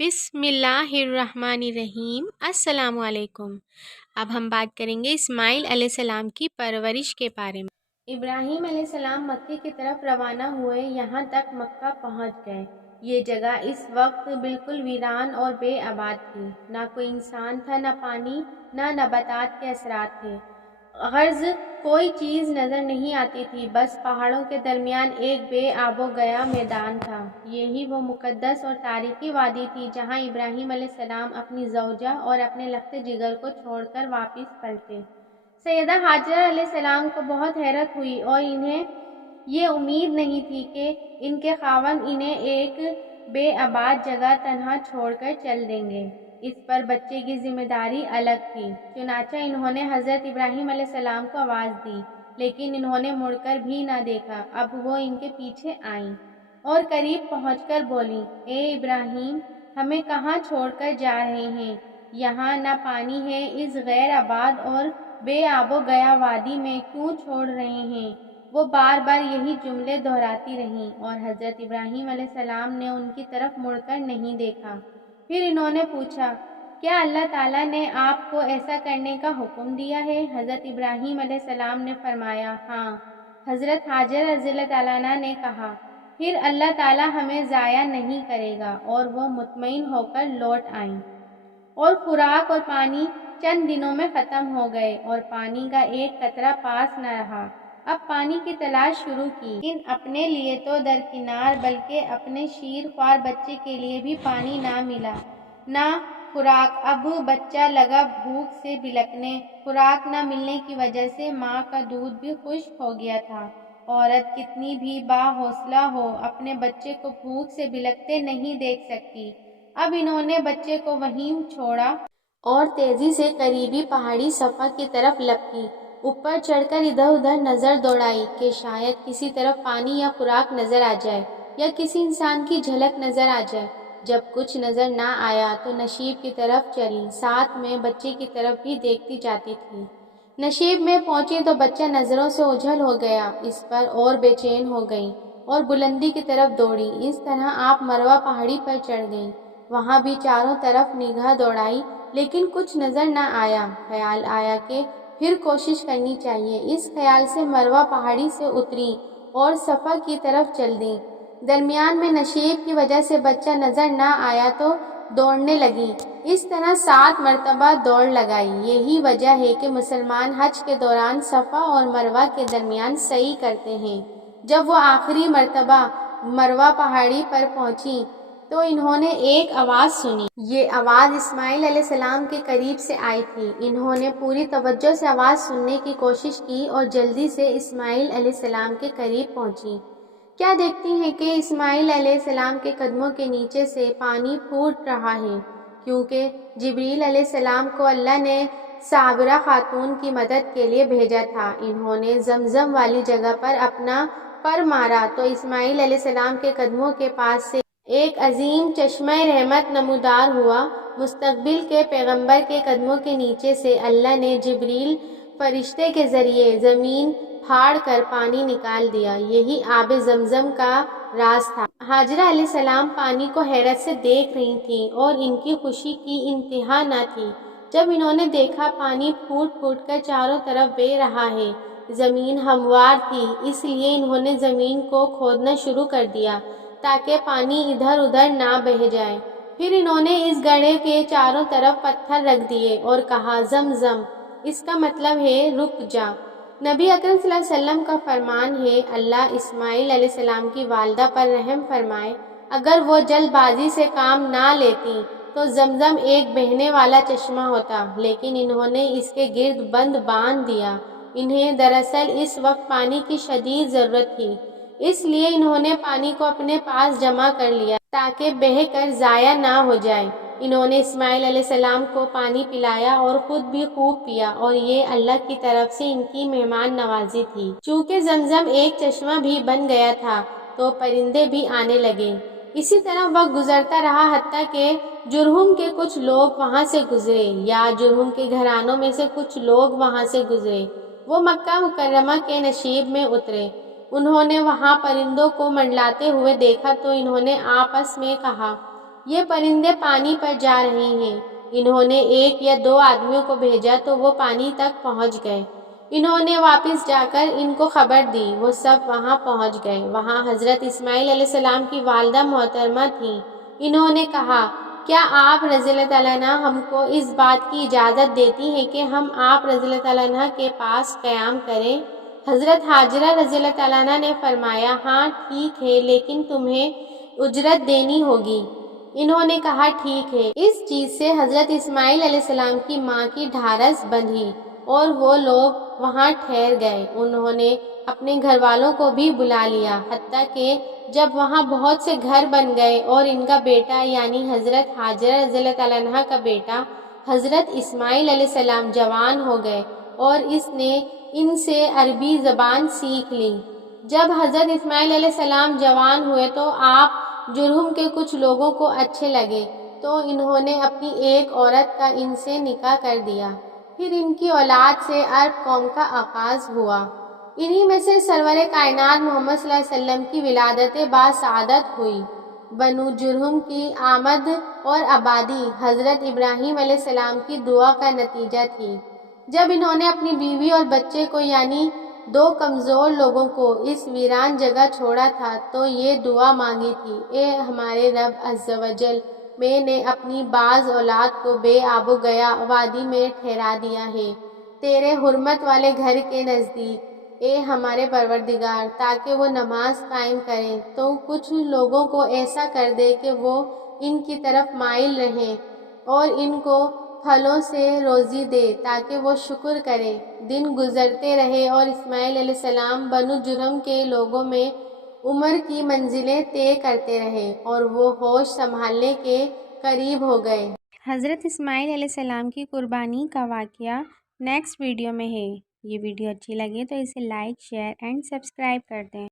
بسم اللہ الرحمن الرحیم۔ السلام علیکم۔ اب ہم بات کریں گے اسماعیل علیہ السلام کی پرورش کے بارے میں۔ ابراہیم علیہ السلام مکے کی طرف روانہ ہوئے، یہاں تک مکہ پہنچ گئے۔ یہ جگہ اس وقت بالکل ویران اور بے آباد تھی، نہ کوئی انسان تھا، نہ پانی، نہ نباتات کے اثرات تھے۔ غرض کوئی چیز نظر نہیں آتی تھی، بس پہاڑوں کے درمیان ایک بے آب و گیا میدان تھا۔ یہی وہ مقدس اور تاریخی وادی تھی جہاں ابراہیم علیہ السلام اپنی زوجہ اور اپنے لخت جگر کو چھوڑ کر واپس پلٹے۔ سیدہ ہاجرہ علیہ السلام کو بہت حیرت ہوئی اور انہیں یہ امید نہیں تھی کہ ان کے خاوند انہیں ایک بے آباد جگہ تنہا چھوڑ کر چل دیں گے۔ اس پر بچے کی ذمہ داری الگ تھی، چنانچہ انہوں نے حضرت ابراہیم علیہ السلام کو آواز دی، لیکن انہوں نے مڑ کر بھی نہ دیکھا۔ اب وہ ان کے پیچھے آئیں اور قریب پہنچ کر بولیں، اے ابراہیم، ہمیں کہاں چھوڑ کر جا رہے ہیں؟ یہاں نہ پانی ہے، اس غیر آباد اور بے آب و گیا وادی میں کیوں چھوڑ رہے ہیں؟ وہ بار بار یہی جملے دہراتی رہیں اور حضرت ابراہیم علیہ السلام نے ان کی طرف مڑ کر نہیں دیکھا۔ پھر انہوں نے پوچھا، کیا اللہ تعالیٰ نے آپ کو ایسا کرنے کا حکم دیا ہے؟ حضرت ابراہیم علیہ السلام نے فرمایا، ہاں۔ حضرت ہاجرہ رضی اللہ تعالیٰ عنہ نے کہا، پھر اللہ تعالیٰ ہمیں ضائع نہیں کرے گا، اور وہ مطمئن ہو کر لوٹ آئیں۔ اور خوراک اور پانی چند دنوں میں ختم ہو گئے اور پانی کا ایک قطرہ پاس نہ رہا۔ اب پانی کی تلاش شروع کی، لیکن اپنے لیے تو درکنار بلکہ اپنے شیر خوار بچے کے لیے بھی پانی نہ ملا، نہ خوراک۔ اب بچہ لگا بھوک سے بلکنے۔ خوراک نہ ملنے کی وجہ سے ماں کا دودھ بھی خشک ہو گیا تھا۔ عورت کتنی بھی باحوصلہ ہو، اپنے بچے کو بھوک سے بلکتے نہیں دیکھ سکتی۔ اب انہوں نے بچے کو وہیں چھوڑا اور تیزی سے قریبی پہاڑی صفا کی طرف لپکی۔ اوپر چڑھ کر ادھر ادھر نظر دوڑائی کہ شاید کسی طرف پانی یا خوراک نظر آ جائے یا کسی انسان کی جھلک نظر آ جائے۔ جب کچھ نظر نہ آیا تو نشیب کی طرف چلی، ساتھ میں بچے کی طرف بھی دیکھتی جاتی تھی۔ نشیب میں پہنچی تو بچہ نظروں سے اوجھل ہو گیا، اس پر اور بے چین ہو گئی اور بلندی کی طرف دوڑی۔ اس طرح آپ مروہ پہاڑی پر چڑھ گئیں۔ وہاں بھی چاروں طرف نگاہ دوڑائی، لیکن کچھ نظر نہ آیا۔ خیال آیا کہ پھر کوشش کرنی چاہیے۔ اس خیال سے مروہ پہاڑی سے اتری اور صفا کی طرف چل دیں۔ درمیان میں نشیب کی وجہ سے بچہ نظر نہ آیا تو دوڑنے لگی۔ اس طرح 7 مرتبہ دوڑ لگائی۔ یہی وجہ ہے کہ مسلمان حج کے دوران صفا اور مروہ کے درمیان سعی کرتے ہیں۔ جب وہ آخری مرتبہ مروہ پہاڑی پر پہنچی تو انہوں نے ایک آواز سنی۔ یہ آواز اسماعیل علیہ السلام کے قریب سے آئی تھی۔ انہوں نے پوری توجہ سے آواز سننے کی کوشش کی اور جلدی سے اسماعیل علیہ السلام کے قریب پہنچی۔ کیا دیکھتی ہیں کہ اسماعیل علیہ السلام کے قدموں کے نیچے سے پانی پھوٹ رہا ہے، کیونکہ جبریل علیہ السلام کو اللہ نے صابرہ خاتون کی مدد کے لیے بھیجا تھا۔ انہوں نے زمزم والی جگہ پر اپنا پر مارا تو اسماعیل علیہ السلام کے قدموں کے پاس سے ایک عظیم چشمہ رحمت نمودار ہوا۔ مستقبل کے پیغمبر کے قدموں کے نیچے سے اللہ نے جبریل فرشتے کے ذریعے زمین پھاڑ کر پانی نکال دیا۔ یہی آب زمزم کا راز تھا۔ ہاجرہ علیہ السلام پانی کو حیرت سے دیکھ رہی تھیں اور ان کی خوشی کی انتہا نہ تھی۔ جب انہوں نے دیکھا پانی پھوٹ پھوٹ کر چاروں طرف بہہ رہا ہے، زمین ہموار تھی، اس لیے انہوں نے زمین کو کھودنا شروع کر دیا تاکہ پانی ادھر ادھر نہ بہہ جائے۔ پھر انہوں نے اس گڑھے کے چاروں طرف پتھر رکھ دیے اور کہا، زمزم، اس کا مطلب ہے رک جا۔ نبی اکرم صلی اللہ علیہ وسلم کا فرمان ہے، اللہ اسماعیل علیہ السلام کی والدہ پر رحم فرمائے، اگر وہ جلد بازی سے کام نہ لیتی تو زمزم ایک بہنے والا چشمہ ہوتا، لیکن انہوں نے اس کے گرد بند باندھ دیا۔ انہیں دراصل اس وقت پانی کی شدید ضرورت تھی، اس لیے انہوں نے پانی کو اپنے پاس جمع کر لیا تاکہ بہہ کر ضائع نہ ہو جائے۔ انہوں نے اسماعیل علیہ السلام کو پانی پلایا اور خود بھی خوب پیا، اور یہ اللہ کی طرف سے ان کی مہمان نوازی تھی۔ چونکہ زمزم ایک چشمہ بھی بن گیا تھا تو پرندے بھی آنے لگے۔ اسی طرح وقت گزرتا رہا، حتیٰ کہ جرہم کے کچھ لوگ وہاں سے گزرے، یا جرہم کے گھرانوں میں سے کچھ لوگ وہاں سے گزرے۔ وہ مکہ مکرمہ کے نشیب میں اترے۔ انہوں نے وہاں پرندوں کو منڈلاتے ہوئے دیکھا تو انہوں نے آپس میں کہا، یہ پرندے پانی پر جا رہے ہیں۔ انہوں نے 1 یا 2 آدمیوں کو بھیجا تو وہ پانی تک پہنچ گئے۔ انہوں نے واپس جا کر ان کو خبر دی، وہ سب وہاں پہنچ گئے۔ وہاں حضرت اسماعیل علیہ السلام کی والدہ محترمہ تھیں۔ انہوں نے کہا، کیا آپ رضی اللہ تعالیٰ عنہ ہم کو اس بات کی اجازت دیتی ہیں کہ ہم آپ رضی اللہ تعالیٰ عنہ کے پاس قیام کریں؟ حضرت حاجرہ رضی اللہ تعالیٰ عنہ نے فرمایا، ہاں ٹھیک ہے، لیکن تمہیں اجرت دینی ہوگی۔ انہوں نے کہا ٹھیک ہے۔ اس چیز سے حضرت اسماعیل علیہ السلام کی ماں کی ڈھارس بندھی اور وہ لوگ وہاں ٹھہر گئے۔ انہوں نے اپنے گھر والوں کو بھی بلا لیا، حتیٰ کہ جب وہاں بہت سے گھر بن گئے اور ان کا بیٹا یعنی حضرت حاجرہ رضی اللہ تعالیٰ عنہ کا بیٹا حضرت اسماعیل علیہ السلام جوان ہو گئے اور اس نے ان سے عربی زبان سیکھ لی۔ جب حضرت اسماعیل علیہ السلام جوان ہوئے تو آپ جرہم کے کچھ لوگوں کو اچھے لگے تو انہوں نے اپنی ایک عورت کا ان سے نکاح کر دیا۔ پھر ان کی اولاد سے عرب قوم کا آغاز ہوا۔ انہی میں سے سرور کائنات محمد صلی اللہ علیہ وسلم کی ولادت باسعادت ہوئی۔ بنو جرہم کی آمد اور آبادی حضرت ابراہیم علیہ السلام کی دعا کا نتیجہ تھی۔ جب انہوں نے اپنی بیوی اور بچے کو یعنی 2 کمزور لوگوں کو اس ویران جگہ چھوڑا تھا تو یہ دعا مانگی تھی، اے ہمارے رب عز و جل، میں نے اپنی بعض اولاد کو بے آب و گیا وادی میں ٹھہرا دیا ہے، تیرے حرمت والے گھر کے نزدیک، اے ہمارے پروردگار، تاکہ وہ نماز قائم کریں، تو کچھ لوگوں کو ایسا کر دے کہ وہ ان کی طرف مائل رہیں اور ان کو پھلوں سے روزی دے تاکہ وہ شکر کریں۔ دن گزرتے رہے اور اسماعیل علیہ السلام بنو جرہم کے لوگوں میں عمر کی منزلیں طے کرتے رہے اور وہ ہوش سنبھالنے کے قریب ہو گئے۔ حضرت اسماعیل علیہ السلام کی قربانی کا واقعہ نیکسٹ ویڈیو میں ہے۔ یہ ویڈیو اچھی لگے تو اسے لائک، شیئر اینڈ سبسکرائب کر دیں۔